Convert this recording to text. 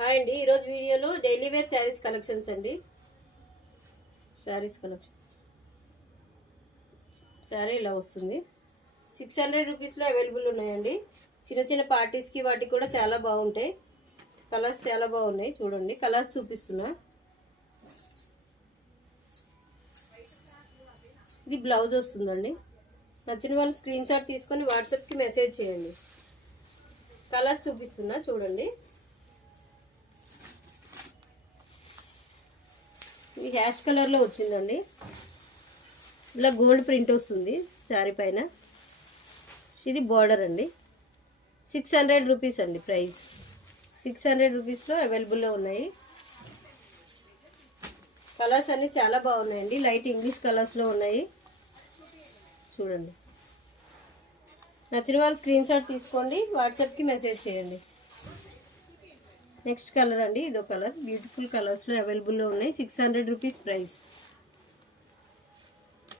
Hi అండి, ఈరోజు వీడియోలో డైలీ వేర్ శారీస్ కలెక్షన్స్ అండి. శారీస్ కలెక్షన్ శారీ ఇలా వస్తుంది. 600 రూపీస్లో అవైలబుల్ ఉన్నాయండి. చిన్న చిన్న పార్టీస్కి వాటికి కూడా చాలా బాగుంటాయి. కలర్స్ చాలా బాగున్నాయి. చూడండి, కలర్స్ చూపిస్తున్నా. ఇది బ్లౌజ్ వస్తుందండి. నచ్చిన వాళ్ళు స్క్రీన్ షాట్ తీసుకొని వాట్సాప్కి మెసేజ్ చేయండి. కలర్స్ చూపిస్తున్నా చూడండి. ఇది హ్యాష్ కలర్లో వచ్చిందండి. ఇలా గోల్డ్ ప్రింట్ వస్తుంది శారీ పైన. ఇది బార్డర్ అండి. 600 రూపీస్ అండి ప్రైస్. 600 రూపీస్లో అవైలబుల్లో ఉన్నాయి. కలర్స్ అన్నీ చాలా బాగున్నాయండి. లైట్ ఇంగ్లీష్ కలర్స్లో ఉన్నాయి. చూడండి, నచ్చిన వాళ్ళు స్క్రీన్ షాట్ తీసుకోండి, వాట్సాప్కి మెసేజ్ చేయండి. నెక్స్ట్ కలర్ అండి, ఇదో కలర్. బ్యూటిఫుల్ కలర్స్లో అవైలబుల్లో ఉన్నాయి. 600 రూపీస్ ప్రైస్.